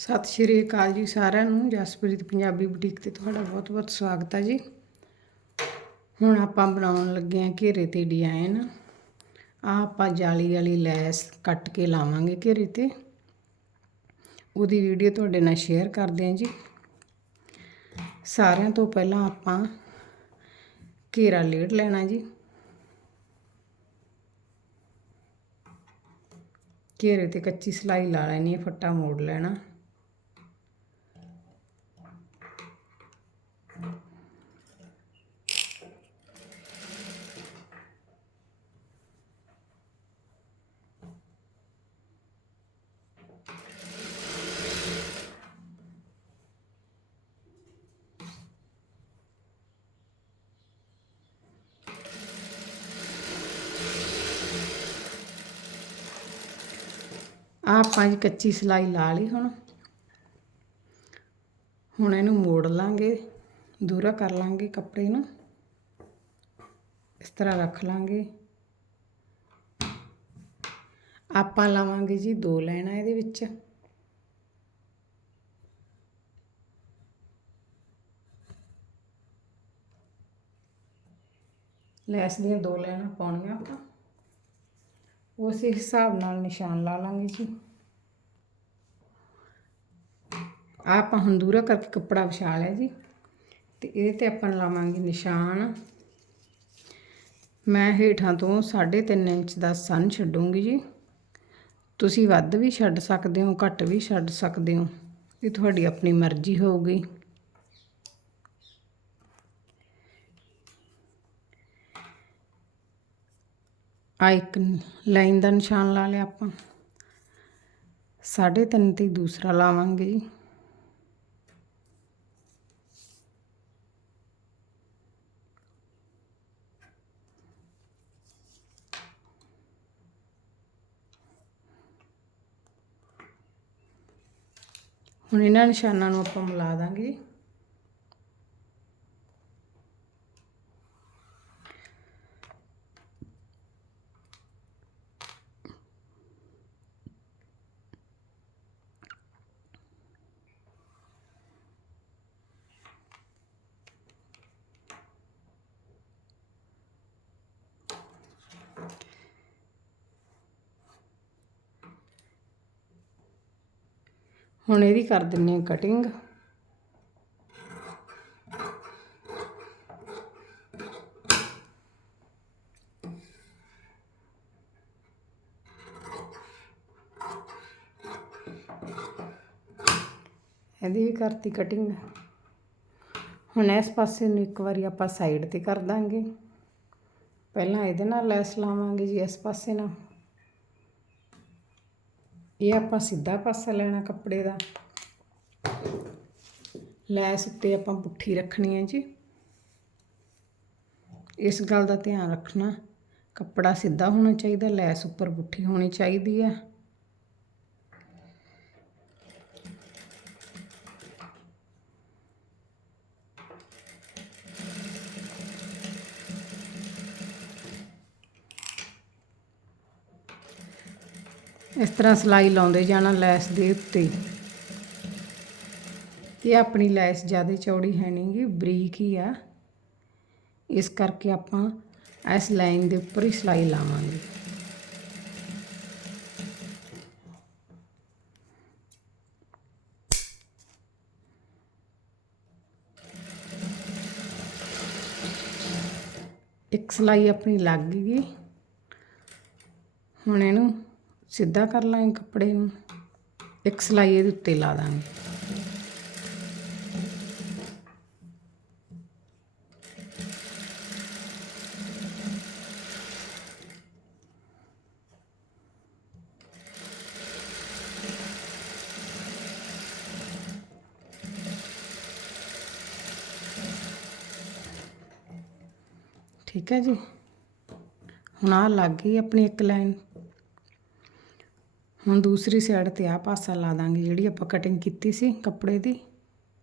ਸਤਿ ਸ਼੍ਰੀ ਅਕਾਲ ਜੀ ਸਾਰਿਆਂ ਨੂੰ। ਜਸਪ੍ਰੀਤ ਪੰਜਾਬੀ ਬੁਟੀਕ ਤੇ ਤੁਹਾਡਾ ਬਹੁਤ-ਬਹੁਤ ਸਵਾਗਤ ਹੈ ਜੀ। ਹੁਣ ਆਪਾਂ ਬਣਾਉਣ ਲੱਗੇ ਹਾਂ ਘੇਰੇ ਤੇ ਡਿਜ਼ਾਈਨ ਆ ਆਪਾਂ ਜਾਲੀ ਵਾਲੀ ਲੈਸ ਕੱਟ ਕੇ ਲਾਵਾਂਗੇ ਘੇਰੇ ਤੇ। ਉਹਦੀ ਵੀਡੀਓ ਤੁਹਾਡੇ ਨਾਲ ਸ਼ੇਅਰ ਕਰਦੇ ਹਾਂ ਜੀ। ਸਾਰਿਆਂ ਤੋਂ ਪਹਿਲਾਂ ਆਪਾਂ ਘੇਰਾ ਲੇਟ ਲੈਣਾ ਜੀ। ਘੇਰੇ ਤੇ ਕੱਚੀ ਸਲਾਈ ਲਾ ਲੈਣੀ ਹੈ, ਫੱਟਾ ਮੋੜ ਲੈਣਾ। ਆ ਆਪਾਂ ਜੀ ਕੱਚੀ ਸਲਾਈ ਲਾ ਲਈ ਹੁਣ। ਹੁਣ ਇਹਨੂੰ ਮੋੜ ਲਾਂਗੇ, ਦੂਰਾ ਕਰ ਲਾਂਗੇ ਕੱਪੜੇ ਨੂੰ। ਇਸ ਤਰ੍ਹਾਂ ਰੱਖ ਲਾਂਗੇ। ਆਪਾਂ ਲਾਵਾਂਗੇ ਜੀ ਦੋ ਲਾਈਨਾਂ ਇਹਦੇ ਵਿੱਚ। ਲੈਸ ਦੀਆਂ ਦੋ ਲਾਈਨਾਂ ਪਾਉਣੀਆਂ ਆਪਾਂ। ਉਸੇ ਹਿਸਾਬ ਨਾਲ ਨਿਸ਼ਾਨ ਲਾ ਲਾਂਗੇ ਜੀ। ਆਹ ਆਪਾਂ ਹੁਣ ਦੂਰਾ ਕਰਕੇ ਕੱਪੜਾ ਵਿਛਾ ਲਿਆ ਜੀ। ਤੇ ਇਹਦੇ ਤੇ ਆਪਾਂ ਲਾਵਾਂਗੇ ਨਿਸ਼ਾਨ। ਮੈਂ ਹੇਠਾਂ ਤੋਂ 3.5 ਇੰਚ ਦਾ ਸਨ ਛੱਡੂੰਗੀ ਜੀ। ਤੁਸੀਂ ਵੱਧ ਵੀ ਛੱਡ ਸਕਦੇ ਹੋ, ਘੱਟ ਵੀ ਛੱਡ ਸਕਦੇ ਹੋ। ਇਹ ਤੁਹਾਡੀ ਆਪਣੀ ਮਰਜ਼ੀ ਹੋਊਗੀ। ਇੱਕ ਲਾਈਨ ਦਾ ਨਿਸ਼ਾਨ ਲਾ ਲਿਆ ਆਪਾਂ ਸਾਢੇ ਤਿੰਨ ਤੇ ਦੂਸਰਾ ਲਾਵਾਂਗੇ ਜੀ ਹੁਣ ਇਹਨਾਂ ਨਿਸ਼ਾਨਾਂ ਨੂੰ ਆਪਾਂ ਮਿਲਾ ਦਾਂਗੇ ਹੁਣ ਇਹਦੀ ਕਰ ਦਿੰਨੇ ਆ ਕਟਿੰਗ ਇਹਦੀ ਵੀ ਕਰਤੀ ਕਟਿੰਗ ਹੁਣ ਇਸ ਪਾਸੇ ਨੂੰ ਇੱਕ ਵਾਰੀ ਆਪਾਂ ਸਾਈਡ ਤੇ ਕਰ ਦਾਂਗੇ। ਪਹਿਲਾਂ ਇਹਦੇ ਨਾਲ ਲੈਸ ਲਾਵਾਂਗੇ ਜੀ ਇਸ ਪਾਸੇ ਨਾਲ। ਇਹ ਆਪਾਂ ਸਿੱਧਾ ਪਾਸਾ ਲੈਣਾ ਕੱਪੜੇ ਦਾ। ਲੈਸ ਉੱਤੇ ਆਪਾਂ ਪੁੱਠੀ ਰੱਖਣੀ ਹੈ ਜੀ। ਇਸ ਗੱਲ ਦਾ ਧਿਆਨ ਰੱਖਣਾ। ਕੱਪੜਾ ਸਿੱਧਾ ਹੋਣਾ ਚਾਹੀਦਾ, ਲੈਸ ਉੱਪਰ ਪੁੱਠੀ ਹੋਣੀ ਚਾਹੀਦੀ ਹੈ। ਇਸ ਤਰ੍ਹਾਂ ਸਲਾਈ ਲਾਉਂਦੇ ਜਾਣਾ ਲੈਸ ਦੇ ਉੱਤੇ। ਇਹ ਆਪਣੀ ਲੈਸ ਜ਼ਿਆਦਾ ਚੌੜੀ ਹੈ ਨਹੀਂਗੀ ਬਰੀਕ ਹੀ ਆ। ਇਸ ਕਰਕੇ ਆਪਾਂ ਇਸ ਲਾਈਨ ਦੇ ਉੱਪਰ ਹੀ ਸਲਾਈ ਲਾਵਾਂਗੇ। ਇੱਕ ਸਲਾਈ ਆਪਣੀ ਲੱਗ ਗਈ। ਹੁਣ ਇਹਨੂੰ ਸਿੱਧਾ ਕਰ ਲਾਂਗੇ ਕੱਪੜੇ ਨੂੰ। ਇੱਕ ਸਲਾਈ ਇਹਦੇ ਉੱਤੇ ਲਾ ਦਾਂਗੇ। ਠੀਕ ਹੈ ਜੀ? ਹੁਣ ਆ ਲੱਗ ਗਈ ਆਪਣੀ ਇੱਕ ਲਾਈਨ। ਹੁਣ ਦੂਸਰੀ ਸਾਈਡ ਤੇ ਆ ਪਾਸਾ ਲਾ ਦਾਂਗੇ ਜਿਹੜੀ ਆਪਾਂ ਕਟਿੰਗ ਕੀਤੀ ਸੀ ਕੱਪੜੇ ਦੀ।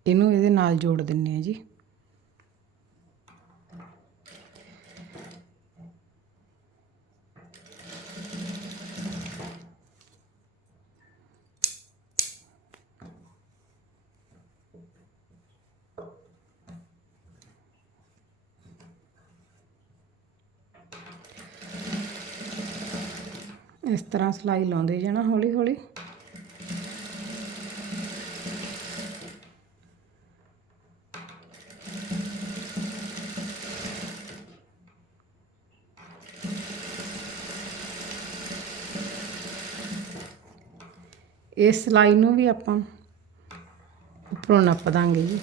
ਇਹਨੂੰ ਇਹਦੇ ਨਾਲ ਜੋੜ ਦਿੰਨੇ ਆ ਜੀ। ਇਸ ਤਰ੍ਹਾਂ ਸਿਲਾਈ ਲਾਉਂਦੇ ਜਾਣਾ ਹੌਲੀ ਹੌਲੀ। ਇਸ ਸਿਲਾਈ ਨੂੰ ਵੀ ਆਪਾਂ ਉੱਪਰੋਂ ਨੱਪ ਦਾਂਗੇ ਜੀ।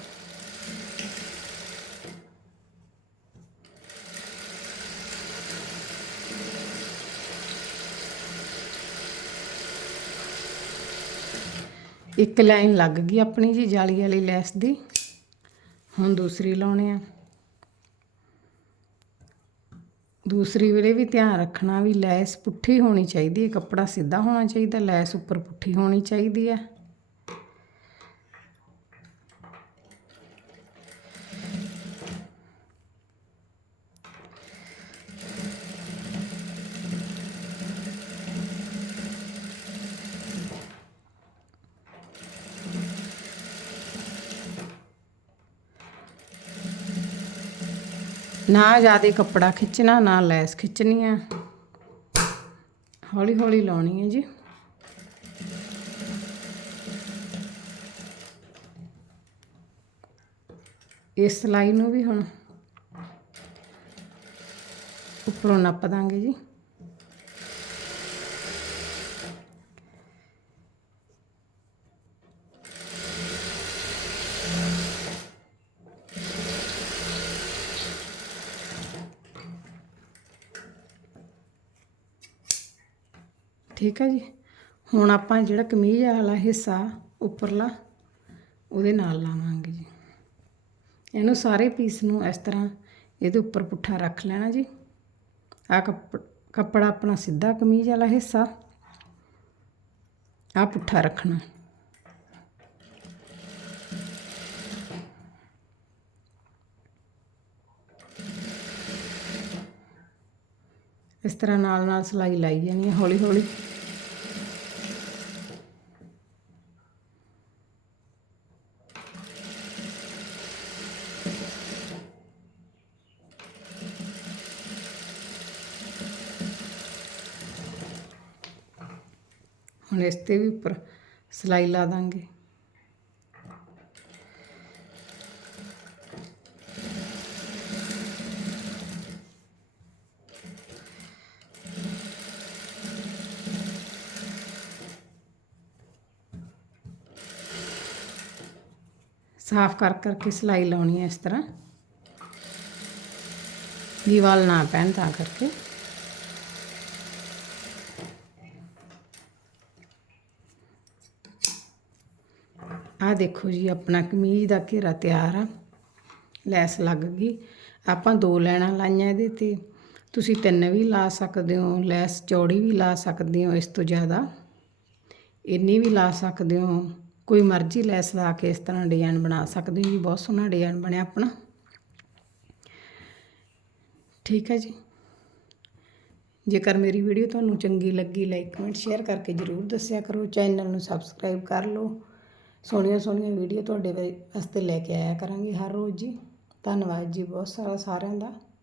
ਇੱਕ ਲਾਈਨ ਲੱਗ ਗਈ ਆਪਣੀ ਜੀ ਜਾਲੀ ਵਾਲੀ ਲੈਸ ਦੀ। ਹੁਣ ਦੂਸਰੀ ਲਾਉਣੇ ਆ। ਦੂਸਰੀ ਵੇਲੇ ਵੀ ਧਿਆਨ ਰੱਖਣਾ ਵੀ ਲੈਸ ਪੁੱਠੀ ਹੋਣੀ ਚਾਹੀਦੀ ਹੈ, ਕੱਪੜਾ ਸਿੱਧਾ ਹੋਣਾ ਚਾਹੀਦਾ, ਲੈਸ ਉੱਪਰ ਪੁੱਠੀ ਹੋਣੀ ਚਾਹੀਦੀ ਹੈ। ਨਾ ਜ਼ਿਆਦਾ ਕੱਪੜਾ ਖਿੱਚਣਾ, ਨਾ ਲੈਸ ਖਿੱਚਣੀ ਹੈ ਹੌਲੀ ਹੌਲੀ ਲਾਉਣੀ ਹੈ ਜੀ। ਇਸ ਸਿਲਾਈ ਨੂੰ ਵੀ ਹੁਣ ਉੱਪਰੋਂ ਨੱਪ ਦਾਂਗੇ ਜੀ। ਠੀਕ ਹੈ ਜੀ। ਹੁਣ ਆਪਾਂ ਜਿਹੜਾ ਕਮੀਜ਼ ਵਾਲਾ ਹਿੱਸਾ ਉੱਪਰਲਾ, ਉਹਦੇ ਨਾਲ ਲਾਵਾਂਗੇ ਜੀ। ਇਹਨੂੰ ਸਾਰੇ ਪੀਸ ਨੂੰ ਇਸ ਤਰ੍ਹਾਂ ਇਹਦੇ ਉੱਪਰ ਪੁੱਠਾ ਰੱਖ ਲੈਣਾ ਜੀ। ਆ ਕੱਪੜਾ ਆਪਣਾ ਸਿੱਧਾ ਕਮੀਜ਼ ਵਾਲਾ ਹਿੱਸਾ। ਆ ਪੁੱਠਾ ਰੱਖਣਾ। ਇਸ ਤਰ੍ਹਾਂ ਨਾਲ ਨਾਲ ਸਿਲਾਈ ਲਾਈ ਜਾਣੀ ਹੈ ਹੌਲੀ ਹੌਲੀ। ਹੁਣ ਇਸ ਤੇ ਵੀ ਉੱਪਰ ਸਿਲਾਈ ਲਾ ਦਾਂਗੇ। ਸਾਫ਼ ਕਰ ਕਰਕੇ ਸਿਲਾਈ ਲਾਉਣੀ ਹੈ ਇਸ ਤਰ੍ਹਾਂ। ਵੀ ਵਾਲ ਨਾ ਪੈਣ ਤਾਂ ਕਰਕੇ। ਆ ਦੇਖੋ ਜੀ, ਆਪਣਾ ਕਮੀਜ਼ ਦਾ ਘੇਰਾ ਤਿਆਰ ਆ। ਲੈਸ ਲੱਗ ਗਈ। ਆਪਾਂ ਦੋ ਲੈਣਾ ਲਾਈਆਂ ਇਹਦੇ ਤੇ। ਤੁਸੀਂ ਤਿੰਨ ਵੀ ਲਾ ਸਕਦੇ ਹੋ, ਲੈਸ ਚੌੜੀ ਵੀ ਲਾ ਸਕਦੇ ਹੋ ਇਸ ਤੋਂ ਜ਼ਿਆਦਾ। ਇੰਨੀ ਵੀ ਲਾ ਸਕਦੇ ਹੋ। ਕੋਈ ਮਰਜ਼ੀ ਲੈਸ ਲਾ ਕੇ ਇਸ ਤਰ੍ਹਾਂ ਡਿਜ਼ਾਈਨ ਬਣਾ ਸਕਦੇ ਹੋ ਜੀ, ਬਹੁਤ ਸੋਹਣਾ ਡਿਜ਼ਾਈਨ ਬਣਿਆ ਆਪਣਾ। ਠੀਕ ਹੈ ਜੀ। ਜੇਕਰ ਮੇਰੀ ਵੀਡੀਓ ਤੁਹਾਨੂੰ ਚੰਗੀ ਲੱਗੀ, ਲਾਈਕ, ਕਮੈਂਟ, ਸ਼ੇਅਰ ਕਰਕੇ ਜਰੂਰ ਦੱਸਿਆ ਕਰੋ। ਚੈਨਲ ਨੂੰ ਸਬਸਕ੍ਰਾਈਬ ਕਰ ਲਓ। ਸੋਹਣੀਆਂ ਸੋਹਣੀਆਂ ਵੀਡੀਓ ਤੁਹਾਡੇ ਵਾਸਤੇ ਲੈ ਕੇ ਆਇਆ ਕਰਾਂਗੇ ਹਰ ਰੋਜ਼ ਜੀ। ਧੰਨਵਾਦ ਜੀ ਬਹੁਤ ਸਾਰਾ ਸਾਰਿਆਂ ਦਾ।